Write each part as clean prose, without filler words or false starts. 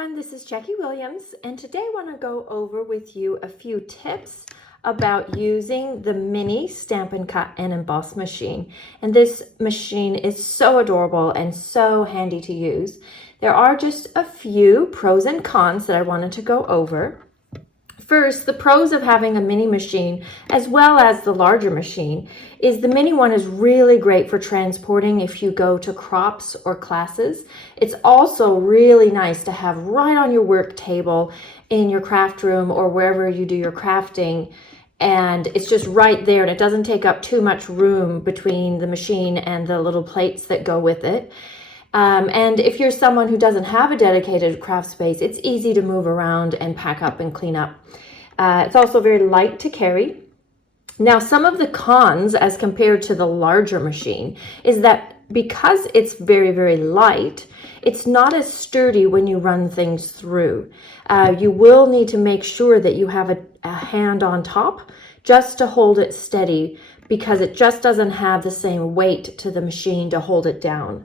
everyone, this is Jackie Williams, and today I want to go over with you a few tips about using the mini Stampin' Cut and Emboss machine. And this machine is so adorable and so handy to use. There are just a few pros and cons that I wanted to go over. First, the pros of having a mini machine as well as the larger machine is the mini one is really great for transporting if you go to crops or classes. It's also really nice to have right on your work table in your craft room or wherever you do your crafting. And it's just right there and it doesn't take up too much room between the machine and the little plates that go with it. And if you're someone who doesn't have a dedicated craft space, it's easy to move around and pack up and clean up. It's also very light to carry. Now, some of the cons as compared to the larger machine is that because it's very, very light, it's not as sturdy when you run things through. You will need to make sure that you have a hand on top just to hold it steady because it just doesn't have the same weight to the machine to hold it down.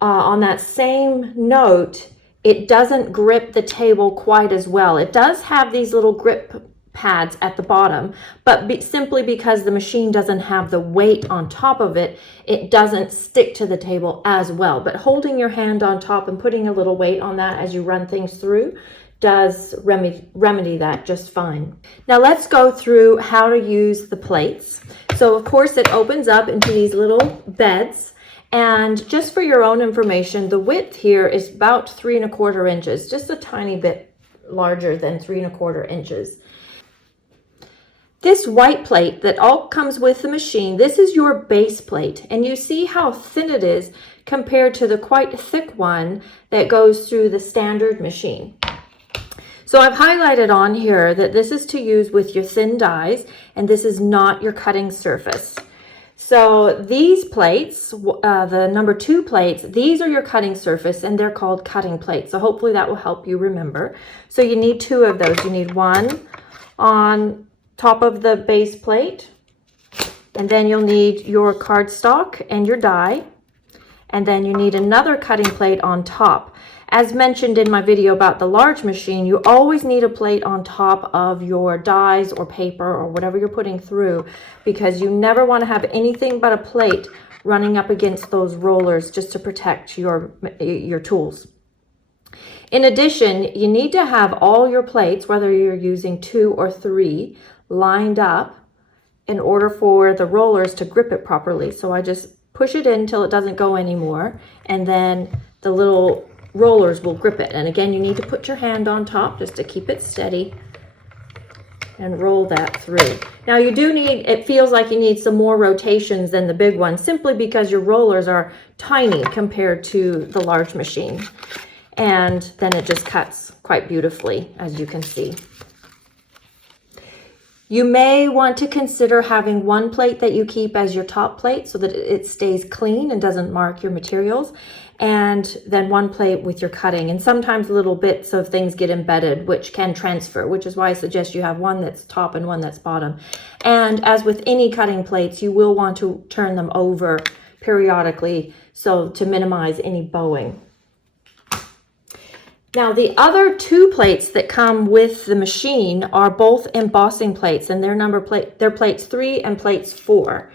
On that same note, it doesn't grip the table quite as well. It does have these little grip pads at the bottom, but simply because the machine doesn't have the weight on top of it, it doesn't stick to the table as well. But holding your hand on top and putting a little weight on that as you run things through does remedy that just fine. Now let's go through how to use the plates. So of course it opens up into these little beds. And just for your own information, the width here is about 3 1/4 inches, just a tiny bit larger than 3 1/4 inches. This white plate that all comes with the machine, this is your base plate. And you see how thin it is compared to the quite thick one that goes through the standard machine. So I've highlighted on here that this is to use with your thin dies, and this is not your cutting surface. So these plates, the number 2 plates, these are your cutting surface and they're called cutting plates. So hopefully that will help you remember. So you need 2 of those. You need one on top of the base plate, and then you'll need your cardstock and your die, and then you need another cutting plate on top. As mentioned in my video about the large machine, you always need a plate on top of your dies or paper or whatever you're putting through, because you never want to have anything but a plate running up against those rollers just to protect your tools. In addition, you need to have all your plates, whether you're using 2 or 3, lined up in order for the rollers to grip it properly. So I just push it in until it doesn't go anymore, and then the little rollers will grip it. And again, you need to put your hand on top just to keep it steady and roll that through. Now you do need, it feels like you need some more rotations than the big one, simply because your rollers are tiny compared to the large machine. And then it just cuts quite beautifully, as you can see. You may want to consider having one plate that you keep as your top plate so that it stays clean and doesn't mark your materials, and then one plate with your cutting. And sometimes little bits of things get embedded, which can transfer, which is why I suggest you have one that's top and one that's bottom. And as with any cutting plates, you will want to turn them over periodically so to minimize any bowing. Now, the other 2 plates that come with the machine are both embossing plates, and they're plates 3 and plates 4.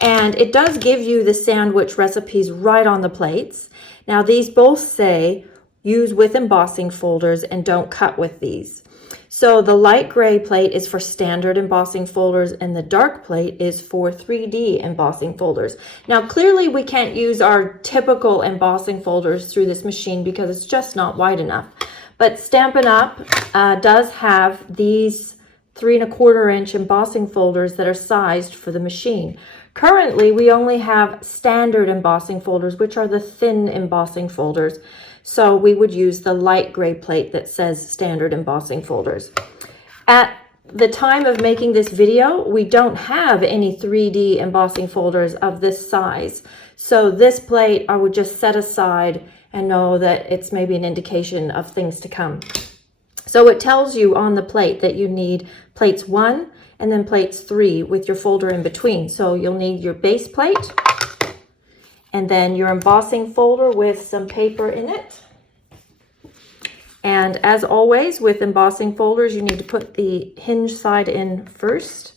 And it does give you the sandwich recipes right on the plates. Now, these both say use with embossing folders and don't cut with these. So the light gray plate is for standard embossing folders and the dark plate is for 3D embossing folders. Now, clearly we can't use our typical embossing folders through this machine because it's just not wide enough. But Stampin' Up! Does have these 3 1/4 inch embossing folders that are sized for the machine. Currently, we only have standard embossing folders, which are the thin embossing folders. So we would use the light gray plate that says standard embossing folders. At the time of making this video, we don't have any 3D embossing folders of this size. So this plate I would just set aside and know that it's maybe an indication of things to come. So it tells you on the plate that you need plates 1 and then plates 3 with your folder in between. So you'll need your base plate, and then your embossing folder with some paper in it, And as always with embossing folders, you need to put the hinge side in first,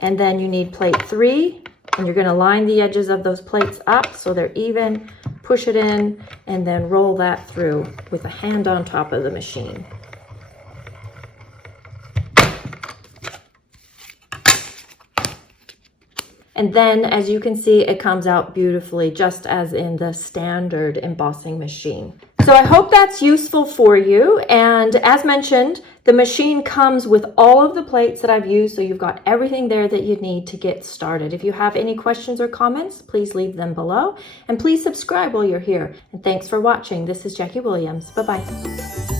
and then you need plate 3, and you're going to line the edges of those plates up so they're even, push it in, and then roll that through with a hand on top of the machine. And then, as you can see, it comes out beautifully, just as in the standard embossing machine. So I hope that's useful for you. And as mentioned, the machine comes with all of the plates that I've used, so you've got everything there that you need to get started. If you have any questions or comments, please leave them below. And please subscribe while you're here. And thanks for watching. This is Jackie Williams. Bye-bye.